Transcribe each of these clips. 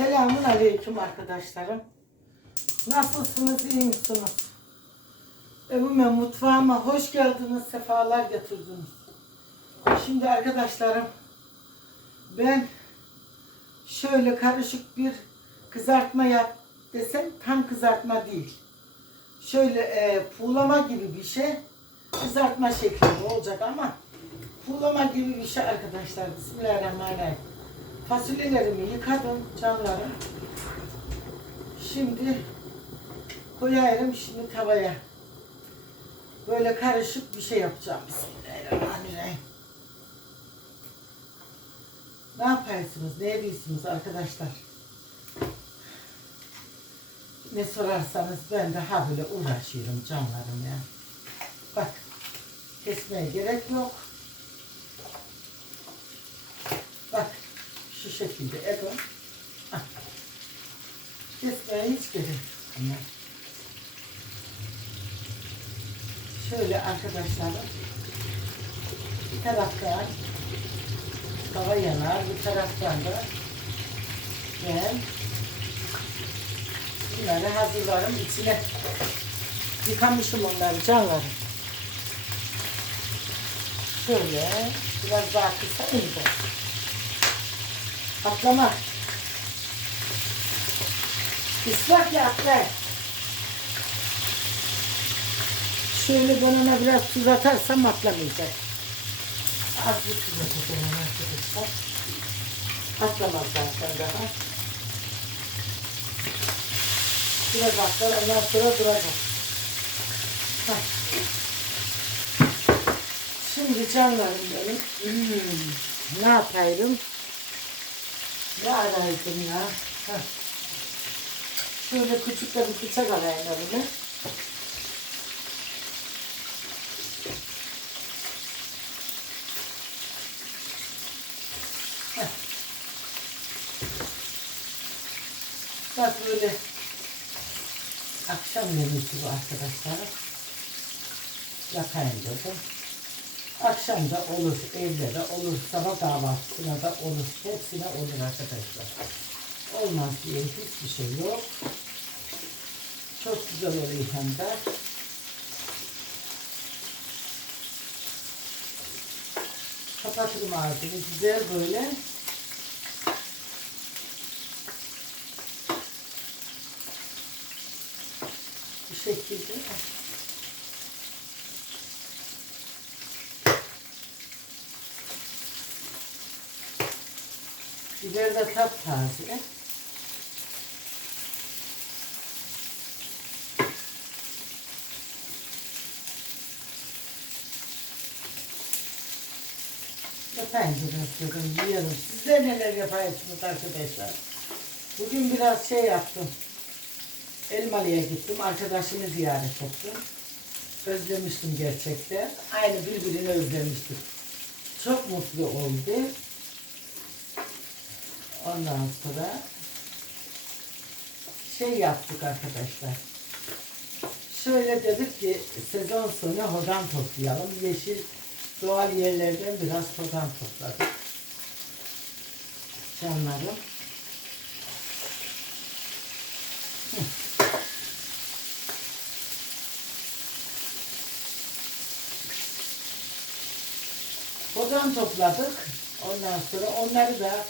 Selamun aleyküm arkadaşlarım. Nasılsınız, iyi misiniz? Evime, mutfağıma hoş geldiniz, sefalar getirdiniz. Şimdi arkadaşlarım, ben şöyle karışık bir kızartma yap desem tam kızartma değil. Şöyle e, puğlama gibi bir şey, kızartma şeklinde olacak ama puğlama gibi bir şey arkadaşlar. Bismillahirrahmanirrahim. Fasulyelerimi yıkadım canlarım. Şimdi koyarım şimdi tavaya. Böyle karışık bir şey yapacağım. Bismillahirrahmanirrahim. Ne yapıyorsunuz? Ne ediyorsunuz arkadaşlar? Ne sorarsanız ben daha böyle uğraşıyorum canlarım ya. Bak kesmeye gerek yok. Bak şu şekilde Ego. Ah. Kesmeye hiç gerek yok. Şöyle arkadaşlarım bir taraftan tava yanar, bir taraftan da ben bunları hazırlarım içine yıkamışım onları canlarım. Şöyle biraz daha kısa ince. Atlama. Islak ya atla. Şöyle ben ona biraz tuz atarsam atlamayacak. Az bir tuz atacağım arkadaşlar. Atlamaz zaten daha. Biraz atlar ondan sonra duracak. Hah. Şimdi canlarım benim. Hmm, ne yapayım? Ne araydım ya? Heh. Şöyle küçük de bir bıçak elime. Heh. Bak böyle akşam menüsü bu arkadaşlar. Yapayım dedim. Akşam da olur, evde de olur, sabah kahvaltısına da olur. Hepsine olur arkadaşlar. Olmaz diye hiçbir şey yok. Çok güzel oluyor hem de. Kapatırım ağzını güzel böyle. Bu şekilde. Biber de taptaze. Efendim dedim, yiyelim. Sizler neler yapıyorsunuz arkadaşlar? Bugün biraz şey yaptım. Elmalı'ya gittim. Arkadaşımı ziyaret ettim. Özlemiştim gerçekten. Aynı birbirini özlemiştim. Çok mutlu oldu. Ondan sonra şey yaptık arkadaşlar. Şöyle dedik ki sezon sonu hodan toplayalım. Yeşil doğal yerlerden biraz hodan topladık. Canlarım. Hodan topladık. Ondan sonra onları da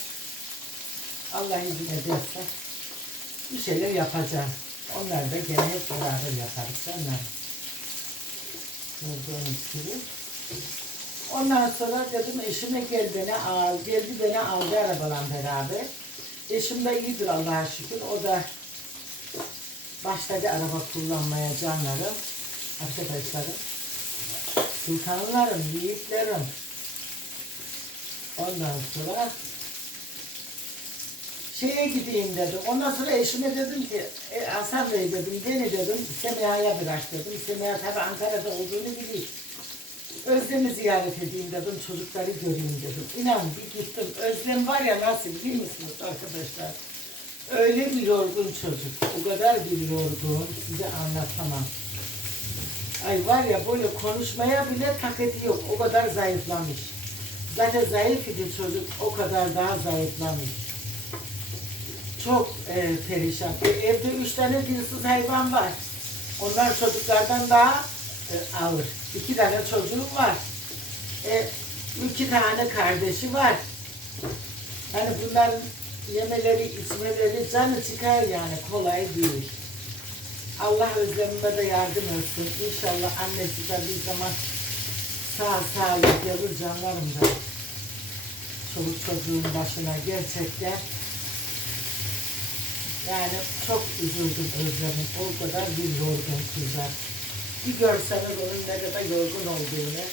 Allah izin ederse bir şeyler yapacağım. Onları da gene hep beraber yaparız. Onlar gördüğünüz gibi. Ondan sonra dedim eşime gel beni al. Geldi beni aldı arabalan beraber. Eşim de iyidir Allah'a şükür. O da başladı araba kullanmaya canlarım. Arkadaşlarım. Sultanlarım, yiğitlerim. Ondan sonra şeye gideyim dedim. Ondan sonra eşime dedim ki e, Hasan Bey dedim beni dedim Semiha'ya bırak dedim. Semiha tabi Ankara'da olduğunu biliyor. Özlem'i ziyaret edeyim dedim. Çocukları göreyim dedim. İnan bir gittim. Özlem var ya nasıl biliyor musunuz arkadaşlar? Öyle bir yorgun çocuk. O kadar bir yorgun. Size anlatamam. Ay var ya böyle konuşmaya bile taketi yok. O kadar zayıflamış. Zaten zayıf idi çocuk. O kadar daha zayıflamış. Çok e, perişan. Evde üç tane dilsiz hayvan var. Onlar çocuklardan daha e, ağır. İki tane çocuğu var. E, iki tane kardeşi var. Yani bunların yemeleri, içmeleri canı çıkar yani kolay değil. Allah özlemime de yardım etsin. İnşallah annesi de bir zaman sağ sağlık gelir canlarım da. Çoluk çocuğun başına gerçekten yani çok üzüldüm özlemim. O kadar bir yorgun kızlar. Bir görseniz onun ne kadar yorgun olduğunu.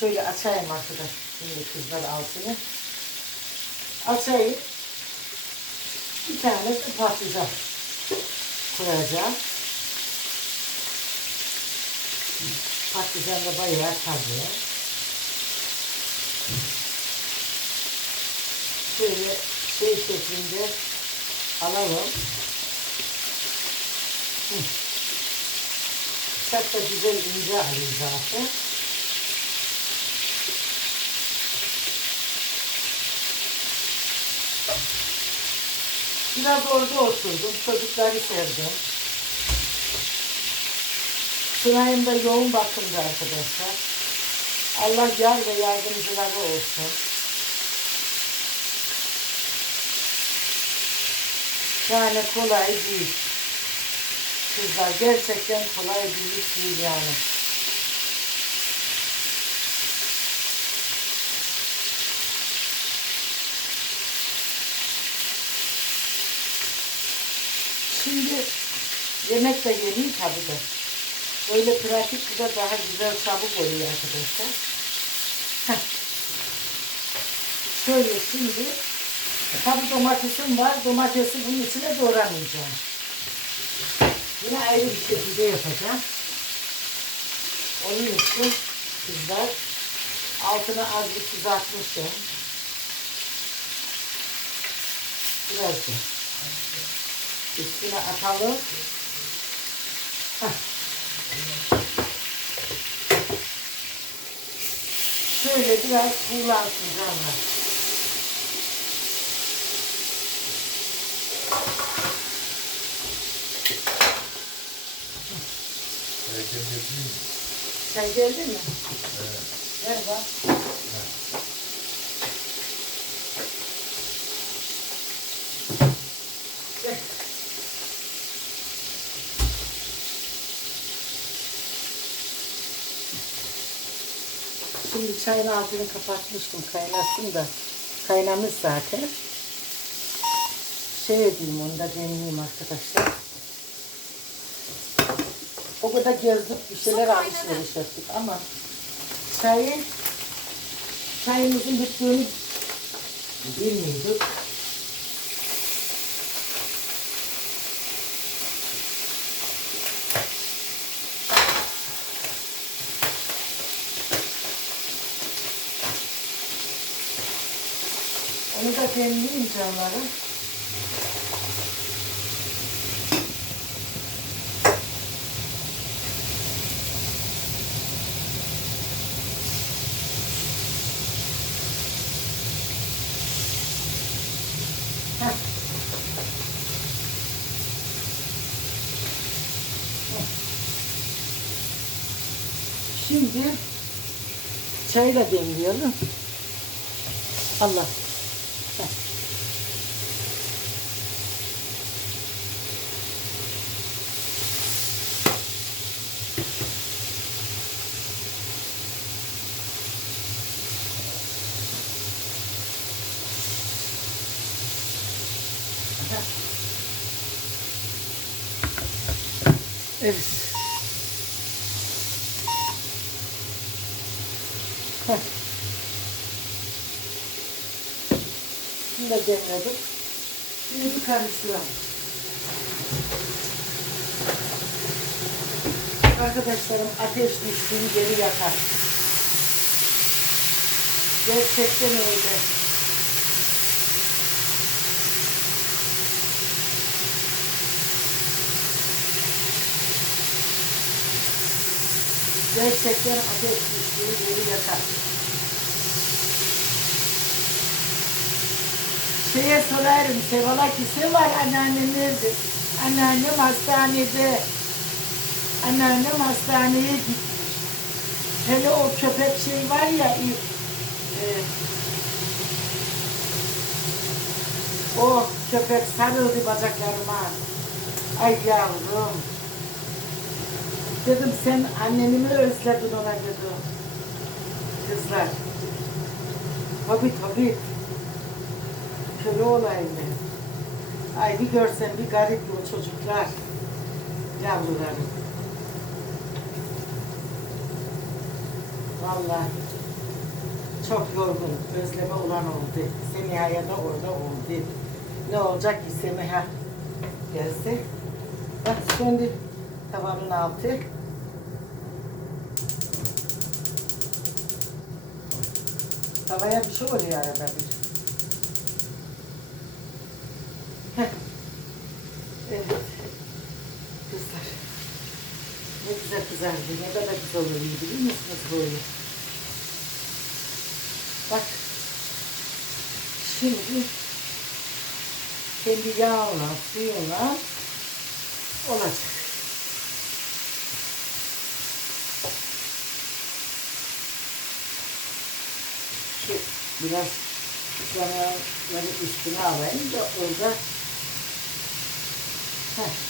Şöyle açayım arkadaş. Şimdi kızlar altını. Açayım. Bir tane patlıcan koyacağım. Patlıcan da bayağı taze. Şöyle şey şeklinde alalım. Hı. Çok da güzel ince alayım zaten. Biraz orada oturdum. Çocukları sevdim. Sınayım da yoğun bakımda arkadaşlar. Allah yar ve yardımcıları olsun. Yani kolay değil. Kızlar gerçekten kolay bir iş değil yani. Şimdi yemek de yeni tabii de. Böyle pratik de daha güzel çabuk oluyor arkadaşlar. Heh. Şöyle şimdi tabii domatesim var. Domatesi bunun içine doğramayacağım. Yine ayrı bir şekilde yapacağım. Onun için kızlar altına az bir kızartmışım. Biraz da üstüne atalım. Heh. Şöyle biraz buğulansın canlar. Erken yapayım mı? Sen geldin mi? Evet. Merhaba. Gel. Şimdi çayın altını kapatmıştım kaynasın da kaynamış zaten. Şey edeyim onu da demleyeyim arkadaşlar. O kadar gezdik bir şeyler alışveriş ettik ama çayı çayımızın bittiğini bilmiyorduk. Onu da demleyeyim canlarım. Heh. Şimdi çayla demleyelim. Allah. Evet. De demledik. Şimdi bir karıştıralım. Arkadaşlarım ateş düştüğü geri yakar. Gerçekten öyle. Gerçekten ateş düştüğü yeri yakar. Şeye sorarım, Sevala kişi var anneannem nerede? Anneannem hastanede. Anneannem hastaneye gitmiş. Hele o köpek şey var ya, e, o köpek sarıldı bacaklarıma. Ay yavrum. Dedim sen anneni mi özledin ona dedim. Kızlar. Tabii tabii. Köle olayım. Ay bir görsen bir garip o çocuklar. Yavrularım. Vallahi çok yorgun, özleme olan oldu. Semiha'ya da orada oldu. Ne olacak ki Semiha gelse? Bak şimdi tavanın altı. Tavaya bir şey oluyor arada bir. Heh. Evet. Kızlar. Ne güzel kızardı. Ne kadar güzel oluyor biliyor musunuz böyle? Bak. Şimdi kendi yağla, suyuna olacak. Şu biraz zamanları üstüne alayım da orada. Heh.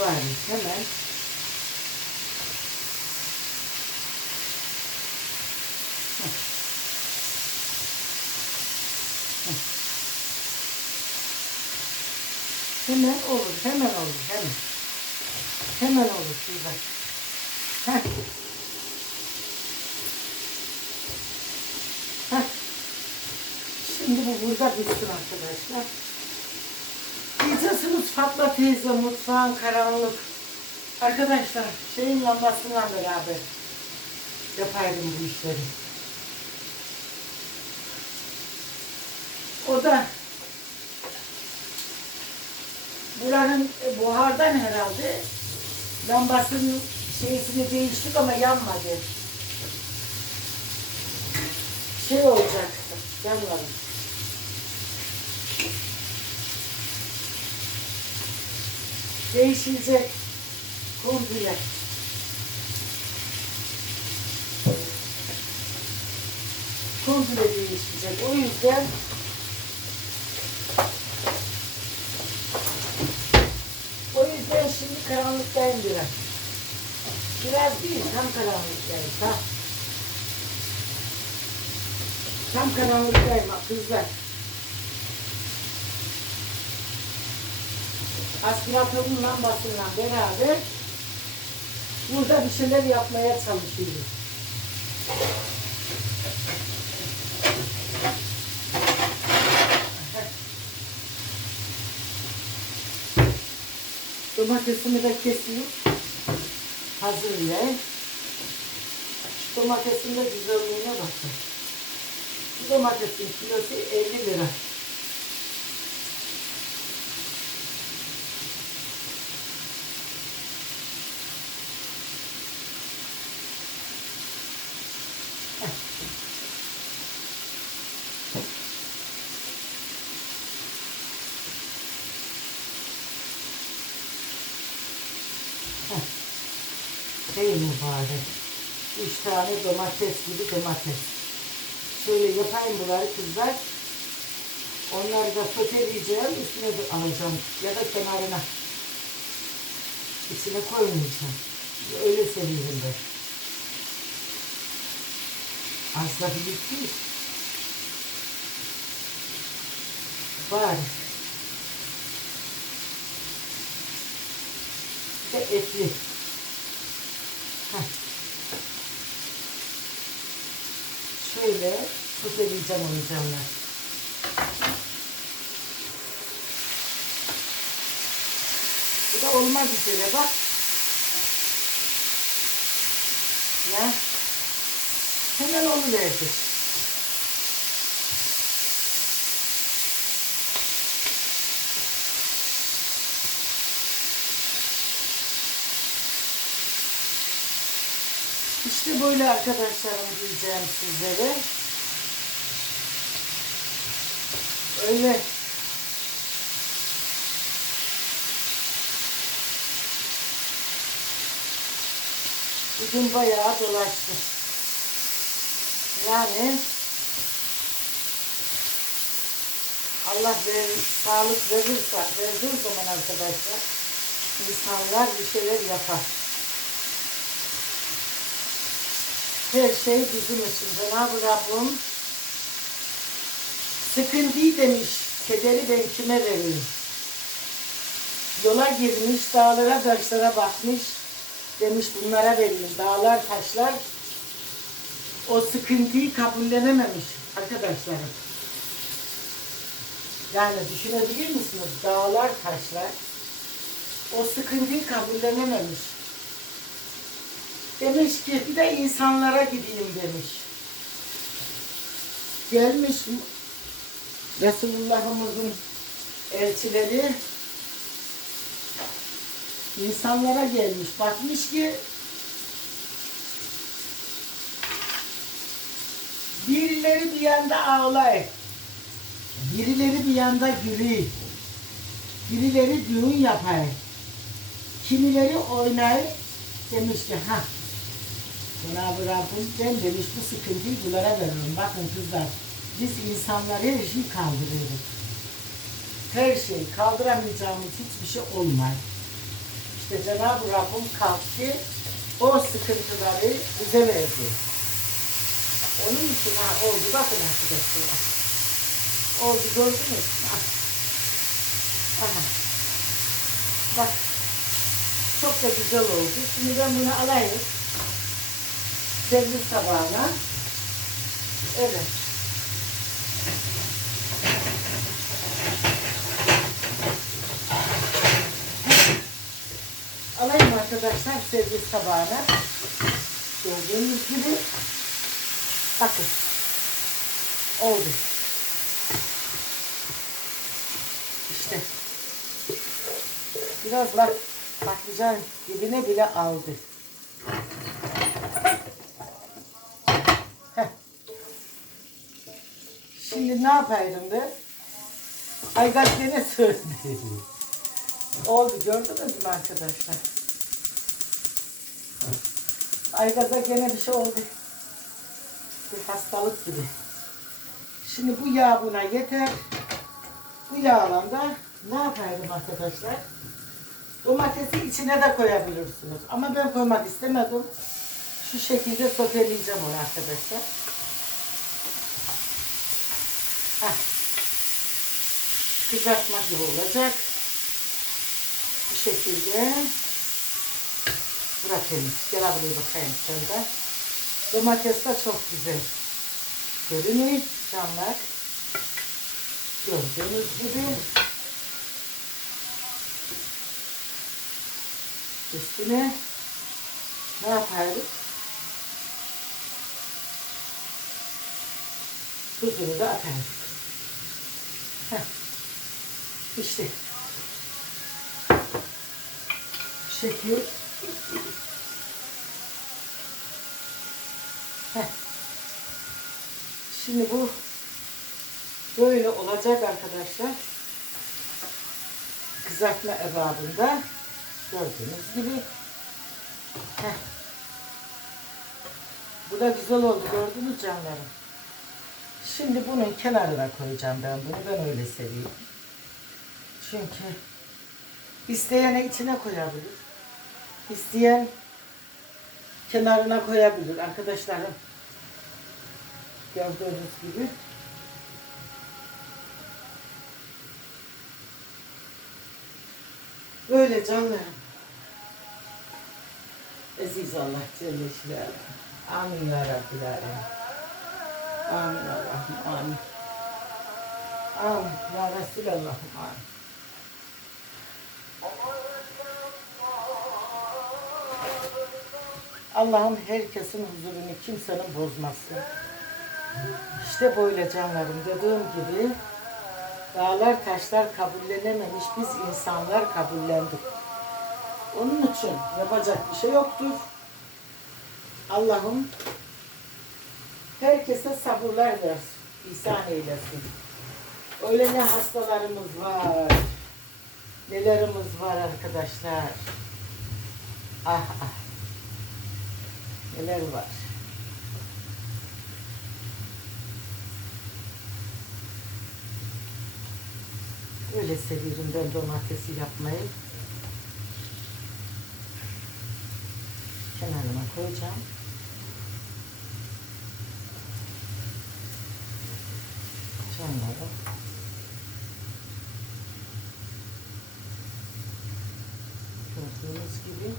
Bari hemen Hemen olur, hemen olur, hemen. Hemen olur şurada. Heh. Heh. Şimdi bu burada bitsin arkadaşlar. Diyeceksiniz Fatma teyze mutfağın karanlık. Arkadaşlar şeyin lambasıyla beraber yapardım bu işleri. O da buranın e, buhardan herhalde lambasının şeysini değiştik ama yanmadı. Şey olacak, yanmadı. Değişecek komple. Komple değişecek. O yüzden O yüzden şimdi karanlıktayım biraz. Biraz değil, tam karanlıktayım. Tam, tam karanlıktayım kızlar. Aspiratörün lambasıyla beraber burada bir şeyler yapmaya çalışıyoruz. Domatesimi de keseyim. Hazır ye. Şu domatesin de güzelliğine bakın. Bu domatesin kilosu 50 lira. Heh. Mübarek. Üç tane domates gibi domates. Şöyle yapayım bunları kızlar. Onları da soteleyeceğim. Üstüne de alacağım. Ya da kenarına. İçine koymayacağım. Öyle seviyorum ben. Büyük değil. Var. Bir de etli. Şöyle soteleyeceğim onu canlar. Bu da olmaz üzere bak. Ya. Hemen onu verdi. İşte böyle arkadaşlarım diyeceğim sizlere. Öyle Bugün bayağı dolaştım. Yani Allah verir, sağlık verirse, verdiği zaman arkadaşlar insanlar bir şeyler yapar. Her şey bizim için. Cenab-ı Rabbim sıkıntıyı demiş, kederi ben kime vereyim? Yola girmiş, dağlara taşlara bakmış, demiş bunlara vereyim. Dağlar, taşlar o sıkıntıyı kabullenememiş arkadaşlarım. Yani düşünebilir misiniz? Dağlar, taşlar o sıkıntıyı kabullenememiş. Demiş ki bir de insanlara gideyim demiş. Gelmiş Resulullah'ımızın elçileri insanlara gelmiş. Bakmış ki birileri bir yanda ağlay. Birileri bir yanda gülüyor. Birileri düğün yapar. Kimileri oynay. Demiş ki ha Cenab-ı Rabbim ben demiş bu sıkıntıyı bunlara veririm. Bakın kızlar biz insanlar her şeyi kaldırıyoruz. Her şey kaldıramayacağımız hiçbir şey olmaz. İşte Cenab-ı Rabbim kalktı o sıkıntıları bize verdi. Onun için ha oldu bakın arkadaşlar. Oldu gördünüz mü? Ah. Aha. Bak. Çok da güzel oldu. Şimdi ben bunu alayım. Servis tabağına. Evet. Alayım arkadaşlar servis tabağına. Gördüğünüz gibi. Bakın. Oldu. İşte. Biraz bak patlıcan dibine bile aldı. Ne yapayım ben? Aygaç gene söyledi. Oldu gördünüz mü arkadaşlar? Aygaza gene bir şey oldu. Bir hastalık gibi. Şimdi bu yağ buna yeter. Bu yağla da ne yapayım arkadaşlar? Domatesi içine de koyabilirsiniz. Ama ben koymak istemedim. Şu şekilde soteleyeceğim onu arkadaşlar. Kızartma gibi olacak. Bu şekilde. Bırak temiz. Gel buraya bakayım sen de. Domates de çok güzel. Görünüyor canlar. Gördüğünüz gibi. Üstüne ne yaparız? Tuzunu da atarız. Heh. İşte. Şekil. Heh. Şimdi bu böyle olacak arkadaşlar. Kızartma ebabında gördüğünüz gibi. Heh. Bu da güzel oldu gördünüz canlarım. Şimdi bunun kenarına koyacağım ben bunu. Ben öyle seviyorum. Çünkü isteyene içine koyabilir. İsteyen kenarına koyabilir arkadaşlarım. Gördüğünüz gibi. Böyle canlarım. Aziz Allah Celle. Amin ya Rabbil Alemin. Amin Allah'ım amin. Amin ya Resulallah'ım amin. Allah'ım herkesin huzurunu kimsenin bozmasın. İşte böyle canlarım dediğim gibi dağlar taşlar kabullenememiş biz insanlar kabullendik. Onun için yapacak bir şey yoktur. Allah'ım herkese sabırlar versin. İhsan eylesin. Öyle ne hastalarımız var. Nelerimiz var arkadaşlar. Ah ah. Neler var. Öyle seviyorum ben domatesi yapmayı. Kenarına koyacağım. Canlarım. Gördüğünüz gibi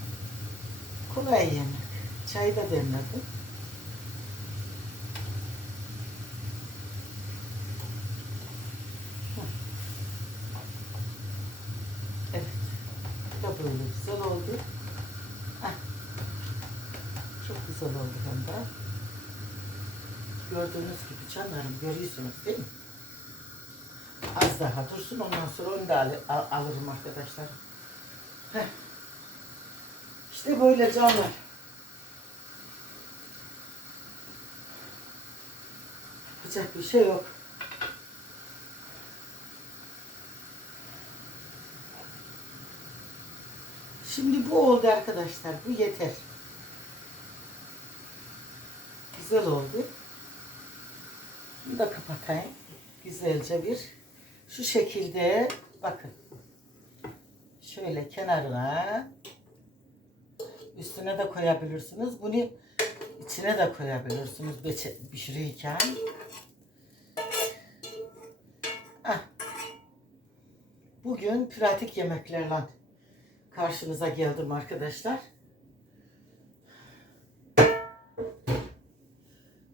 kolay yemek. Çayı da demledim. Evet. Bu da böyle güzel oldu. Heh. Çok güzel oldu hem de. Gördüğünüz gibi canlarım görüyorsunuz değil mi? Az daha dursun ondan sonra onu da al- al- alırım arkadaşlar. İşte böyle canlar. Yapacak bir şey yok. Şimdi bu oldu arkadaşlar. Bu yeter. Güzel oldu. Bunu da kapatayım. Güzelce bir. Şu şekilde bakın. Şöyle kenarına üstüne de koyabilirsiniz. Bunu içine de koyabilirsiniz pişirirken. Ah. Bugün pratik yemeklerle karşınıza geldim arkadaşlar.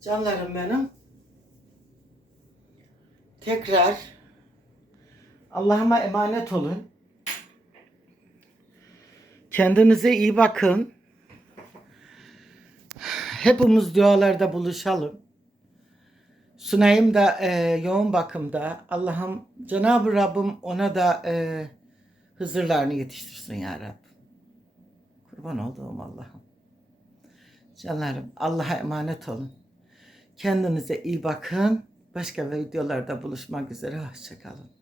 Canlarım benim. Tekrar Allah'ıma emanet olun. Kendinize iyi bakın. Hepimiz dualarda buluşalım. Sunayım da e, yoğun bakımda. Allah'ım Cenab-ı Rabbim ona da e, hızırlarını yetiştirsin ya Rab. Kurban olduğum Allah'ım. Canlarım Allah'a emanet olun. Kendinize iyi bakın. Başka videolarda buluşmak üzere. Hoşçakalın.